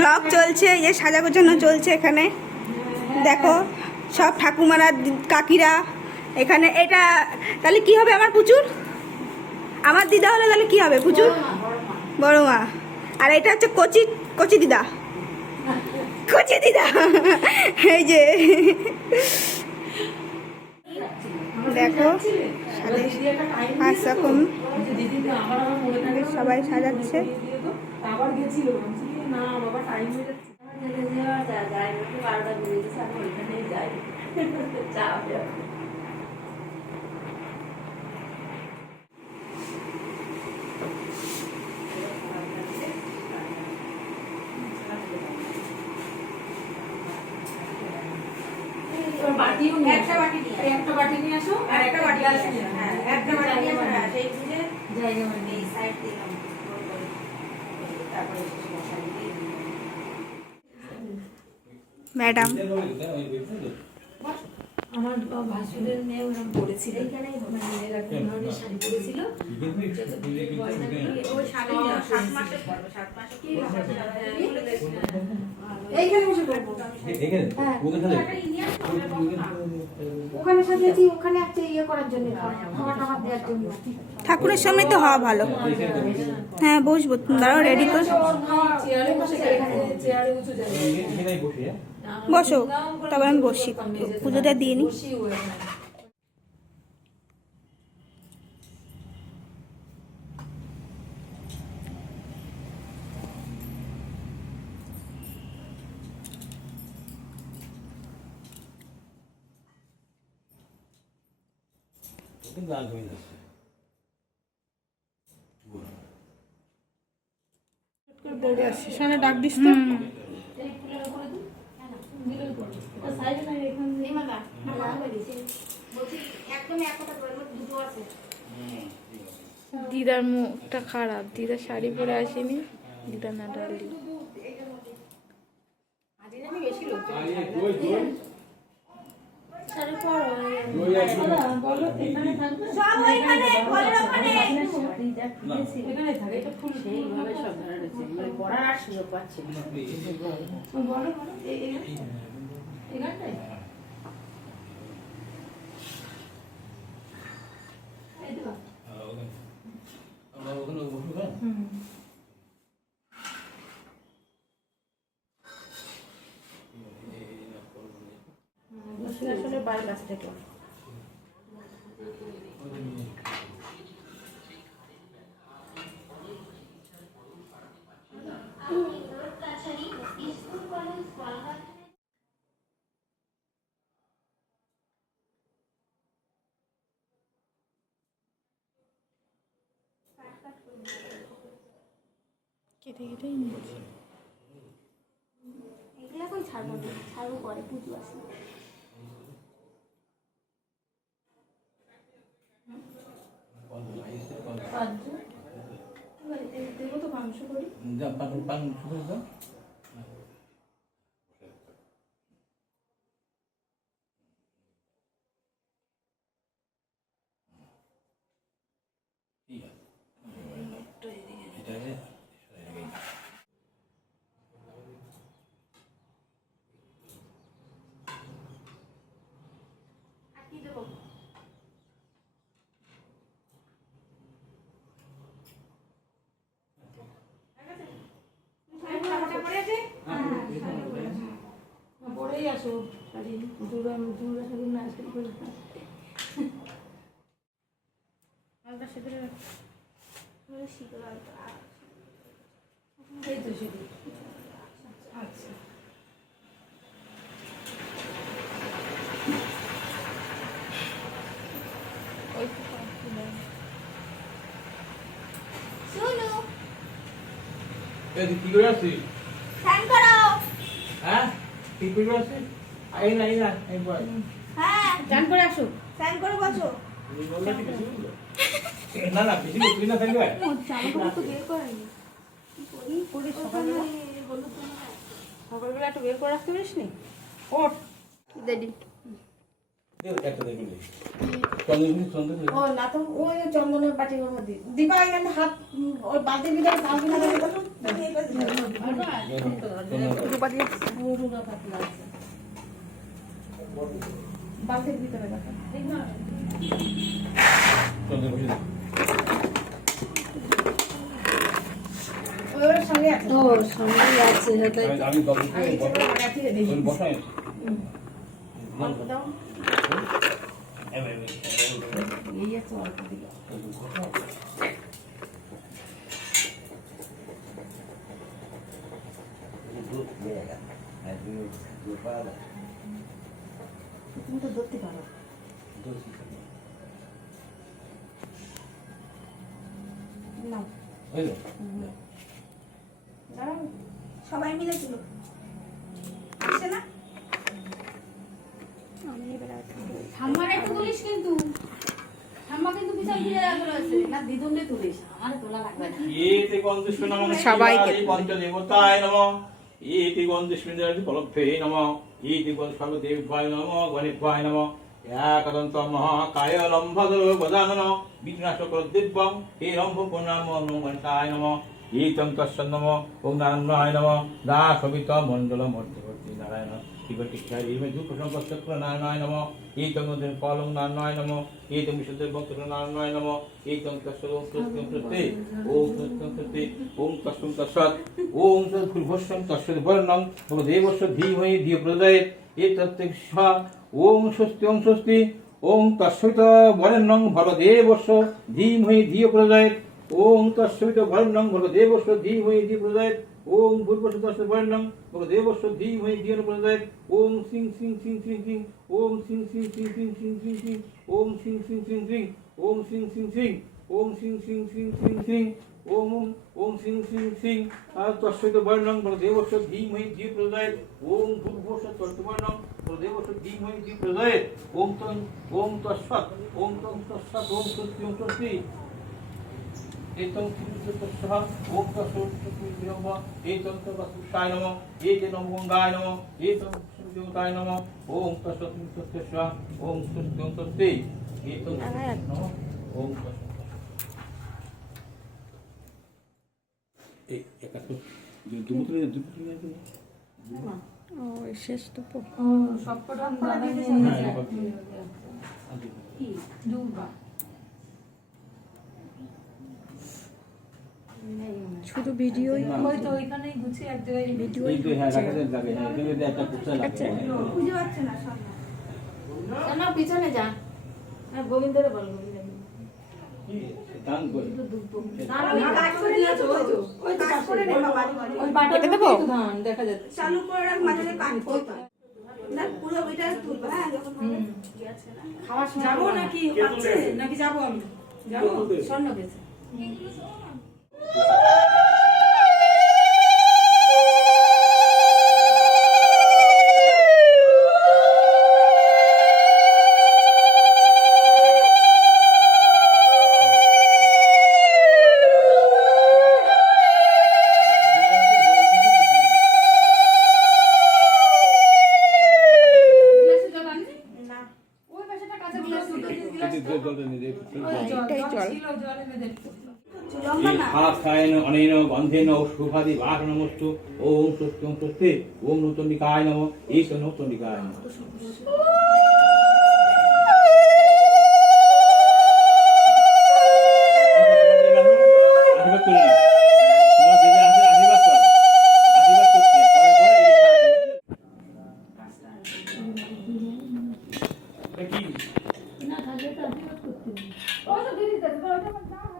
Blog চলছে, এই যে সাজা গোছানো চলছে এখানে। দেখো সব ঠাকুমারা কাকিরা এখানে। এটা তাহলে কি হবে আমার পুচুর? আমার দিদা হলে তাহলে কি হবে পুচুর? বড় মা। আর এটা হচ্ছে কচি কচি দিদা, কচি দিদা। এই যে দেখো এখন সবাই সাজাচ্ছে। একটা বাটি নিয়ে আসো আর একটা বাটি আসো। হ্যাঁ একটা বাটি নিয়ে আসো। হ্যাঁ সেই বুঝে জায়গা মানে এই সাইড দিলাম তারপরে ম্যাডাম আমার ভাসুরের মেয়ে ওরকম পড়েছিল, এইখানে মানে মেয়েরা কোন ধরনের শাড়ি পরেছিল ওই শাড়ি 7 মাসের পরবে, 7 মাসে কি এইখানে বসে করব। ওখানে সাজিয়েছি, ওখানে একটা ইয়ে করার জন্য, খাওয়া টাওয়া দেওয়ার জন্য। ঠাকুরের সামনে তো হওয়া ভালো। হ্যাঁ বসবো, দাঁড়াও রেডি কর। বসো, তারপর আমি বসি, পুজোটা দিয়ে নি। ডাক দিস তো। দিদার মুখটা খারাপ, দিদা শাড়ি পরে আসেনি, দিদা না ডালি। কেটে কেটেই নিচ্ছি। এগুলো কই ছাড়বো না, ছাড়বো পরে পুজো আসে। দেবো তো মাংস করি। পরেই আসো শাড়ি, দুর্গা দুর্গা ঠাকুর না শাড়ি পরে আলতা সেদিকে শীতল এই তো সেদিকে। আচ্ছা শুনু কি করে আসছিস? স্নান করো। হ্যাঁ কি করে আসছিস? আই না একবার হ্যাঁ চান করে আসো। স্নান করে বসো। না না বেশি তুই না থাকবে জামাকাপড় তো বের করেনি, কি করি পরে সকালবেলা সকালবেলা হলুদ জামা। সকালবেলা একটু বের করে রাখতে পারিস নি। ওঠ রেডি। একটা দেখুন চন্দ্রপুরি চন্দ্রপুরি ও না তো ওই চন্দনের বাটির মধ্যে দিবা এখানে হাত ওই বালতির ভিতরে চাল কিনা দেবে তো রূপা দিয়ে রুগা পাতলা আছে বালতির ভিতরে রাখা ঠিক না চন্দ্রপুরি ওর সঙ্গে আছে ও সঙ্গে আছে তাই আমি বাবু বসাই দাও এই আছে অল্প দিকে তুমি তো ধরতে পারো নাও দাঁড়াও সবাই মিলে ছিল আসছে না ঠাম্মার একটু তুলিস কিন্তু ঠাম্মা কিন্তু বিশাল ফিরে রয়েছে না দিদুনলে তুলিস আমার তোলা লাগবে না এতে গন্ধেশ্বর নমঃ সবাইকে। পঞ্চদেবতায় নমঃ এতে গন্ধেশ্বর ফলভ্যে নমঃ এতে সর্বদেবায় নমঃ গণেশায় নমঃ একদন্ত মহাকায় লম্ভদর গদানন বিঘ্নাশকর দিব্যং হে রম্ভ প্রণাম নমঃ গণেশায় নমঃ এইতং তস্য নমঃ ওম নারায়ণায় নমঃ দাস সবিত মণ্ডল মধ্যবর্তী নারায়ণ শিবটিক্ষায় ইমে দুঃখ সংকট নারায়ণায় নমঃ এইতং পলং নারায়ণায় নমঃ এইতং বিশুদ্ধ ভক্ত নারায়ণায় নমঃ এইতং তস্য ওম তস্যং তস্তে ওম তস্যং তস্তে ওম তস্যং তৎসৎ ওম তৎভূর্ভস্যং তস্য বর্ণং ভগদেবস্য ধীমহি ধিয়ো প্রচোদয়াৎ এতত্তেক স্বা ওম স্বস্তি ওম তস্যৈত বরেণ্যং ভগদেবস্য ধীমহি ধিয়ো প্রচোদয়াৎ ওম তস্যৈত বরেণ্যং ভগদেবস্য ধীমহি ধিয়ো প্রচোদয়াৎ ওম ভূর্ভুবস্য তস্য বরেণ্যং ভগদেবস্য ধীমহি ধিয়ো প্রচোদয়াৎ ওম সিং সিং সিং সিং সিং ওম সিং সিং সিং সিং সিং সিং সিং ওম সিং সিং সিং সিং ওম সিং সিং সিং ওম সিং সিং সিং সিং সিং ওম ওম সিং সিং সিং তস্যৈত বরেণ্যং ভগদেবস্য ধীমহি ধিয়ো প্রচোদয়াৎ ওম ভূর্ভুবস্য তস্য বরেণ্যং ভগদেবস্য ধীমহি ধিয়ো প্রচোদয়াৎ ওম তৎসৎ ওম তৎসৎ ওম স্বস্তি ওম স্বস্তি एतं श्रीकृष्णः ओम तत्सवितुर्वरेण्यं एतं तत्पुरुषाय नमः एतं नमो गंगाय नमः एतं सूर्यदेवताय नमः ओम तत्सवितुर्वरेण्यं ओम स्वस्ति ओम स्वस्ति एतं नमः ओम ও শেষ তো ও সবকটা কি দুবা শুধু ভিডিওই ওই তো ওইখানেই গুছিয়ে এক জায়গায় ভিডিও বুঝতে পারছে না সামনে না পিছনে যা আর গোবিন্দরে বল গোবিন্দ কাজ করে নিয়েছো ওই কাজ করে নে বাবা ওই বাটা এটা দেবো? ধান দেখা যাচ্ছে চালু করে রাখ মাঝে মাঝে কাজ করতে না পুরো ওইটা তুলবা হ্যাঁ যখন হবে খাওয়ার সময় যাবো নাকি পাচ্ছে নাকি যাবো আমি যাবো স্বর্ণ পেয়েছে ওই পাশেটা কাঁচা গ্লাস এটাই চল ছিল জলে বেঁধে লম্বা না খায়ন অনেন গন্ধেন সুভাদি বাঘ নমস্তু ওম স্বস্তি ওম স্বস্তি ওম নূতনিকায় নমঃ এইতং নূতনিকায় নমঃ আশীর্বাদ করে না তোমার দিদি আছে আশীর্বাদ করো আশীর্বাদ করতে করার পরে এই এটা কি না থাকলে তো আশীর্বাদ করতে ওই তো দিদি তো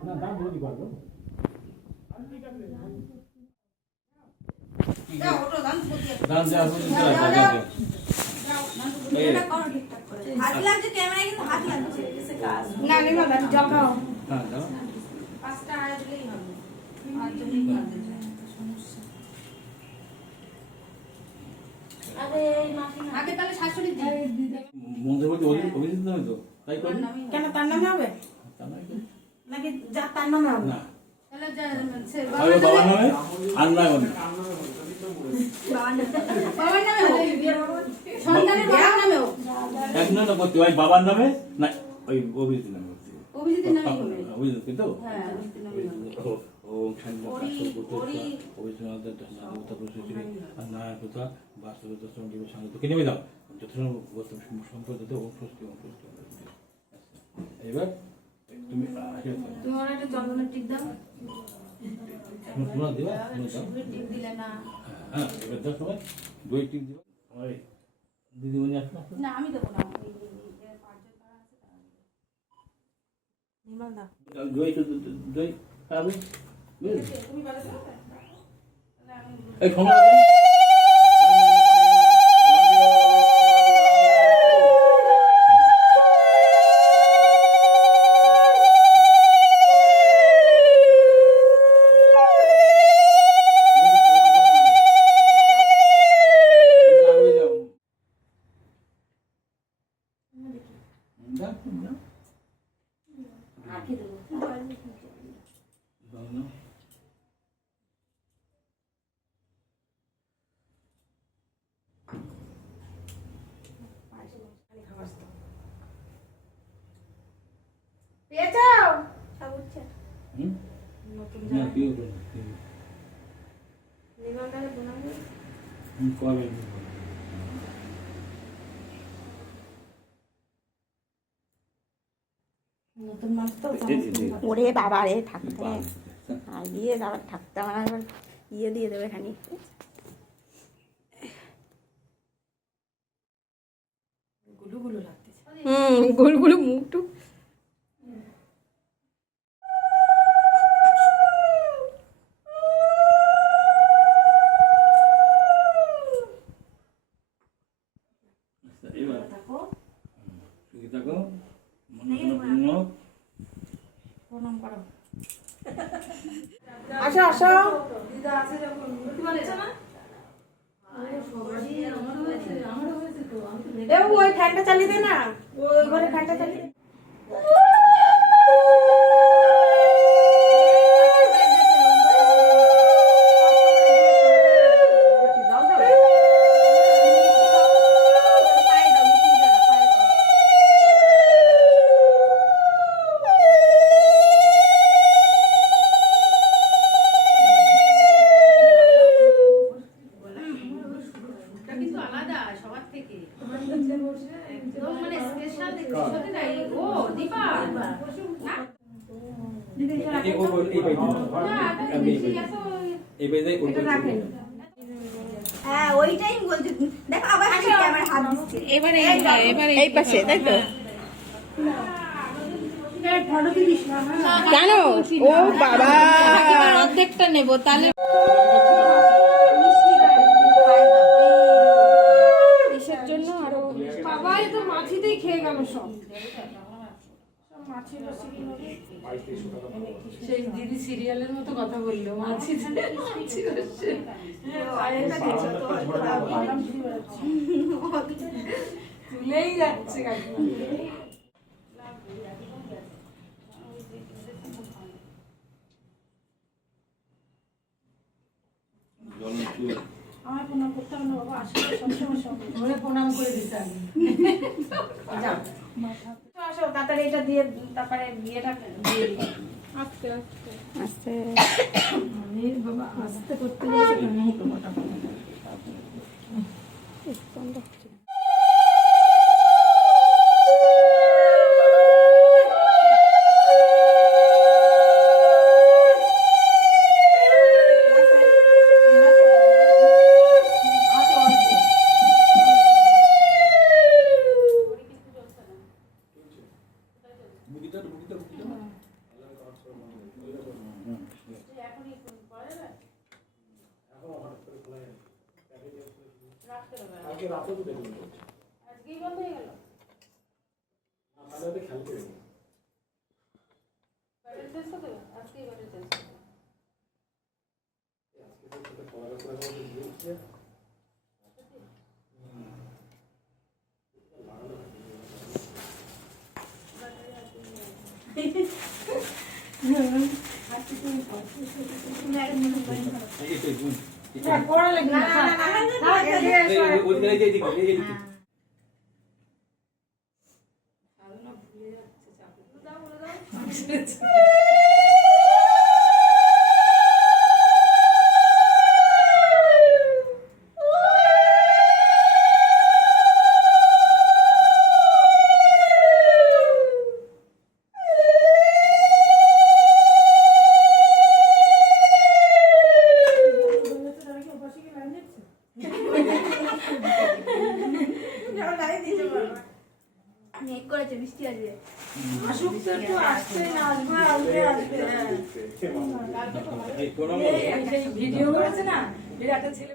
না দাম বলি পারবো দাও ওটা দাম দিয়ে দাম দেওয়া হলো এটা করো ঠিকঠাক করে হাত লাগছে ক্যামেরায় কিন্তু হাত লাগছে এসে কাজ না না না জগাও হ্যাঁ দাও পাঁচটা আড়াই দিলেই হবে আর যদি আরে এই মাসি না আগে তাহলে শাশুড়ি দিই মন্দির বলতে অভিজিৎ নয় তো তাই করি কেন তার নামে হবে তা নয় তো? নাকি যা তার নামে হবে না তাহলে সে আরে বাবার নামে আর নয় বলে বাবার নামে হবে সন্তানের বাবার নামেও এক না না করতে ওই বাবার নামে না ওই অভিজিৎ নামে করতে অভিজিতের নামই হবে। অভিজিৎ কিন্তু হ্যাঁ, অভিজিতের নামই হবে। ওম শান্তি ওরি- অভিজিৎ দেবতা প্রসূতি আর নায়কতা বাস্তবতা সঙ্গীত সঙ্গীত কে নেমে দাও যথেষ্ট গৌতম সম্পদ ওম স্বস্তি ওম স্বস্তি এবার তুমি তোমার একটা চন্দনের টিপ দাও। শোনা দিবা শোনা দাও সিঁদুরের টিপ দিলে না। হ্যাঁ এবার দাও সময় দুই টিপ দিবা আমার এই দিদিমণি আসবে না, আমি দেবো না। এই পাঁচজন তারা আছে, তারা দেবে। নির্মল দাও। দুই দুই খাবে তুমি বাজাতে পারবে? তাহলে আমি এই সময় আঁকি দেবো। পেয়েছো? সব উঠছে নতুন না জামা। কি নির্মলদাকে প্রণাম করো। করবে নতুন মাস তো ওরে বাবা রে থাকতে আর গিয়ে আবার থাকতে আমার আবার ইয়ে দিয়ে দেবে খানি গুলু গুলু লাগতেছে। গোল গোল মুখটু এবার থাকো, সুখী থাকো মনোকামনা প্রণাম করো। আসো আসো দিদা আছে যখন বুঝতে পারছো না? আমারও হয়েছে তো, আমি তো দেখি। ওই ফ্যানটা চালিয়ে দে না ওই ঘরে ফ্যানটা চালিয়ে দে। এটা কিন্তু আলাদা সবার থেকে। একদম মানে স্পেশাল দেখতে সাথে নাই। ও দীপা না? হ্যাঁ ওইটাই বলছি দেখো আবার আমার হাত দিচ্ছে এবারে এবারে এই পাশে তাই তো কেন ও বাবা অর্ধেকটা নেবো তাহলে কিসের জন্য আরো বাবাই তো মাছিতেই খেয়ে গেল সব। মাছি বসে কি হবে? সেই দিদি সিরিয়ালের মতো কথা বললো, মাছি মাছি বসে। তুলেই যাচ্ছে কাকিমা। আমার প্রণাম করতে হবে না বাবা, আসলে সবসময় সব ধরে প্রণাম করে দিতে হবে। যাও আসো তাড়াতাড়ি এটা দিয়ে তারপরে বিয়েটা দিয়ে দিই। আস্তে আস্তে আস্তে আমি বাবা আস্তে করতে গেছি কেন হতো মোটামুটি। পড়া লাগবে না। মেঘ করেছে, বৃষ্টি আসবে। আসুক তো একটু, আসবে না আসবে, আসবে আসবে। এই প্রণাম সেই ভিডিও করেছে না, এর একটা ছেলে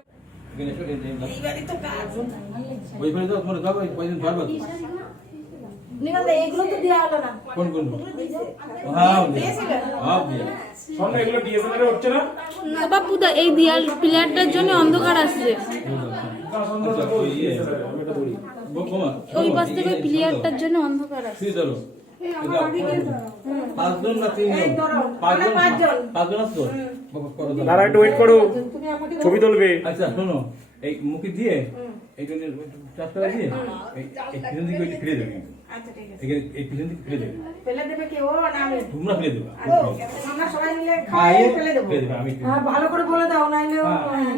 এইবারই তো কাজ। ওইখানে তো মনে যাবো কয়দিন পারবো নিগাল এগুলো তো দেওয়া হলো না। কোন কোন বাপুদা এই দেয়াল পিলারটার জন্য অন্ধকার আসছে, ওই পাশ থেকে প্লেয়ারটার জন্য অন্ধকার আসছে। পাঁচজন না তিনজন? পাঁচজন আসতো? দাঁড়া একটু ওয়েট করো, ছবি তুলবে। আচ্ছা শোনো, এই মুখে দিয়ে এই জন্য চাষটা দিয়ে এই পিছন দিকে ওইটা ফিরে দেবে, আচ্ছা ঠিক আছে। এখানে এই পিছন দিকে ফিরে দেবে, ফেলে দেবে কে ও না আমি? তোমরা ফিরে দেবে। আমরা সবাই মিলে খাই খাই ফেলে দেবো। আমি হ্যাঁ ভালো করে বলে দাও, নাইলে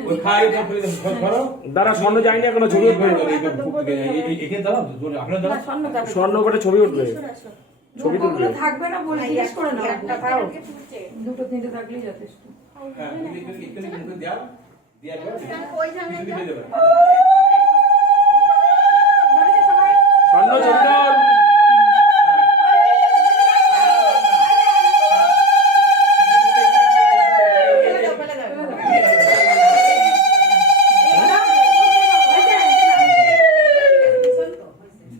ওই খাই সব ফেলে দেবে, ধরো দাঁড়া, স্বর্ণ যায়নি এখনো, ছবি উঠবে। এখানে দাঁড়াও, আপনার দাঁড়াও। স্বর্ণ দাও। স্বর্ণ করে ছবি উঠবে, ছবি তুলবে। ওগুলো থাকবে না বলে জিজ্ঞেস করে নাও, একটা খাও, দুটো তিনটে থাকলেই যথেষ্ট। হ্যাঁ, এখানে মুখে দেওয়া দেওয়ার পর পিছন দিকে ফিরে দেবে। স্বর্ণ ছবি তুল।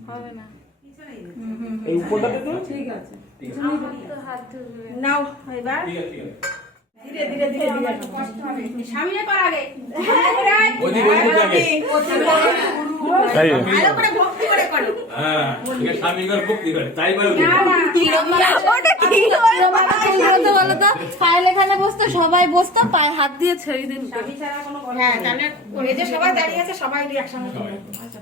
হবে না, এই উপরটাতে তো ঠিক আছে, হাত ধরবে। নাও এবার ঠিক আছে, ঠিক আছে। ধীরে ধীরে ধীরে ধীরে কষ্ট হবে। সামনে কর আগে। ওদিকে ওদিকে আগে। ভালো করে ভক্তি করে করো। হ্যাঁ, এটা স্বামীগর ভক্তি করে, তাই বলে। বলো তো, পায়ের এখানে বসতো, সবাই বসতো, পায়ে হাত দিয়ে ছেড়ে দিন। স্বামী ছাড়া কোনো গল্প হ্যাঁ, নেই। তাহলে এই যে সবাই দাঁড়িয়ে আছে, সবাই রিঅ্যাকশন করবে। আচ্ছা।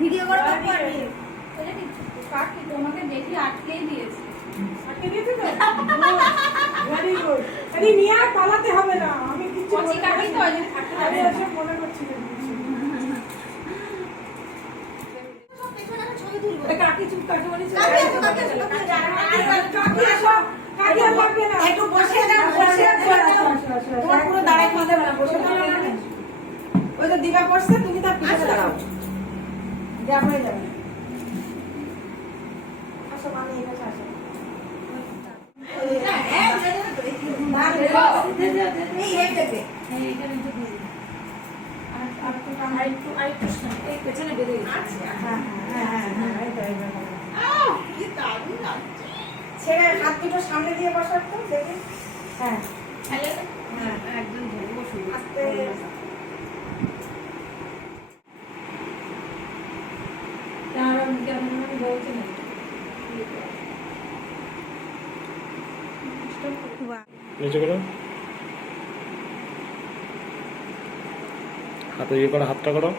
ভিডিও করো। তোমাকে দেখি আটকেই দিয়েছে। Very good. আরে নিয়ে আর পালাতে হবে না, আমি কিছু কচি কাটি তো ওই জন্য থাকতে আমি হবে। এসব মনে করছি না। এ কাকি চুপ, কাকি বলি চুপ। কাকি আসো, কাকি আর লাগবে না। একটু বসে দাও, বসে দাও। তোমার পুরো দাঁড়াই ফেলতে হবে না, বসে দাও না। ওই তো দিঘা পড়ছে, তুমি তার পিছনে দাঁড়াও। যা হয়ে যাবে। আসো মানে এই পাশে আসো। পেছনে বেঁধে গেছে। ছেড়ে হাত দুটো সামনে দিয়ে বসার তো দেখে। হ্যাঁ একদম ধরে বসুন। আস্তে নিচে করো, হাতে ইয়ে করো, হাতটা করো।